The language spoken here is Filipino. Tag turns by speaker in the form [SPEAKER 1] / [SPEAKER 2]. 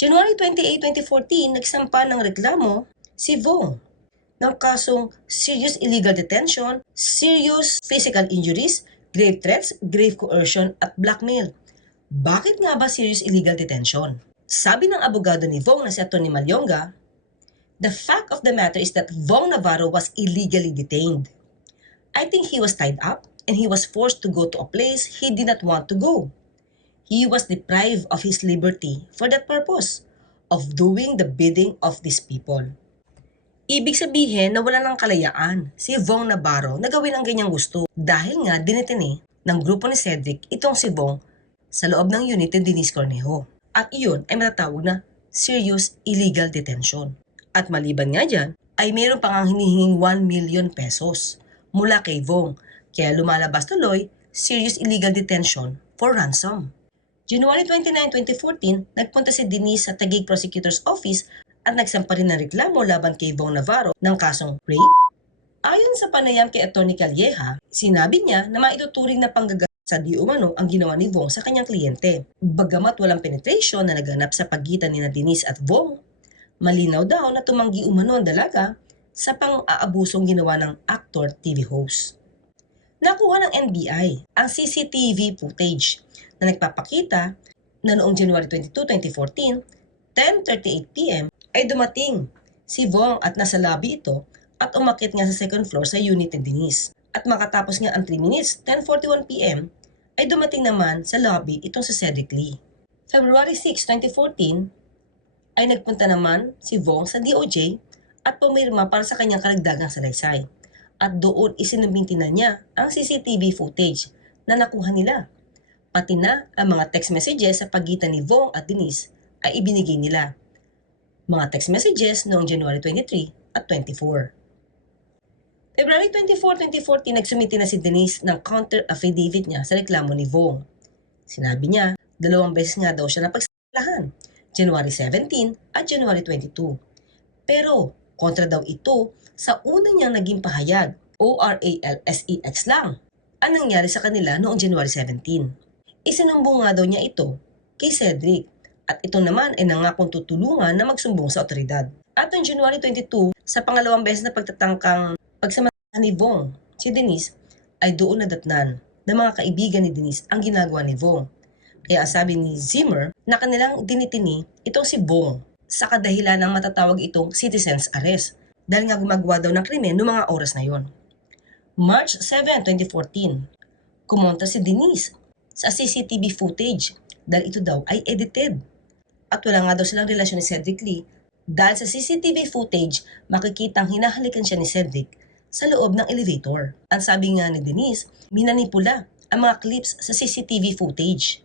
[SPEAKER 1] January 28, 2014, nagsampa ng reklamo si Vong ng kasong serious illegal detention, serious physical injuries, grave threats, grave coercion at blackmail. Bakit nga ba serious illegal detention? Sabi ng abogado ni Vong na si Atty. Malyonga, the fact of the matter is that Vong Navarro was illegally detained. I think he was tied up and he was forced to go to a place he did not want to go. He was deprived of his liberty for that purpose, of doing the bidding of these people. Ibig sabihin na wala ng kalayaan si Vong Navarro na gawin ang ganyang gusto dahil nga dinetene ng grupo ni Cedric itong si Vong sa loob ng unit ni Denise Cornejo. At iyon ay matatawag na serious illegal detention. At maliban nga dyan, ay mayroon pang ang hinihinging 1 million pesos mula kay Vong. Kaya lumalabas tuloy serious illegal detention for ransom. January 29, 2014, nagpunta si Denise sa Taguig Prosecutor's Office at nagsampa rin ng reklamo laban kay Vong Navarro ng kasong rape. Ayon sa panayam kay Atty. Calleja, sinabi niya na maituturing na panggagamit sa di umano ang ginawa ni Vong sa kanyang kliyente. Bagamat walang penetration na naganap sa pagitan ni na Denise at Vong, malinaw daw na tumanggi umano ang dalaga sa pang-aabusong ginawa ng actor TV host. Nakuha ng NBI ang CCTV footage na nagpapakita na noong January 22, 2014, 10.38pm ay dumating si Vong at nasa lobby ito at umakit nga sa second floor sa unit ni Denise. At makatapos nga ang 3 minutes, 10.41pm, ay dumating naman sa lobby itong si Cedric Lee. February 6, 2014, ay nagpunta naman si Vong sa DOJ at pumirma para sa kanyang karagdagang salaysay. At doon isinumbinti na niya ang CCTV footage na nakuha nila. Pati na ang mga text messages sa pagitan ni Vong at Denise ay ibinigay nila. Mga text messages noong January 23 at 24. February 24, 2014, nagsumiti na si Denise ng counter affidavit niya sa reklamo ni Vong. Sinabi niya, dalawang beses nga daw siya napagsalahan, January 17 at January 22. Pero, kontra daw ito sa una niyang naging pahayag, ORALSEX lang, ang nangyari sa kanila noong January 17. Isinumbong nga daw niya ito kay Cedric at ito naman ay nangakong tutulungan na magsumbong sa otoridad. At noong January 22, sa pangalawang beses na pagtatangkang pagsamantala ni Vong, si Denise ay doon nadatnan ng mga kaibigan ni Denise ang ginagawa ni Vong. Kaya sabi ni Zimmer na kanilang dinitini itong si Vong sa kadahilan ng matatawag itong citizen's arrest dahil nga gumagawa daw ng krimen noong mga oras na yon. March 7, 2014, kumontra si Denise sa CCTV footage dahil ito daw ay edited. At wala nga daw silang relasyon ni Cedric Lee dahil sa CCTV footage makikitang hinahalikan siya ni Cedric sa loob ng elevator. Ang sabi nga ni Denise, minanipula ang mga clips sa CCTV footage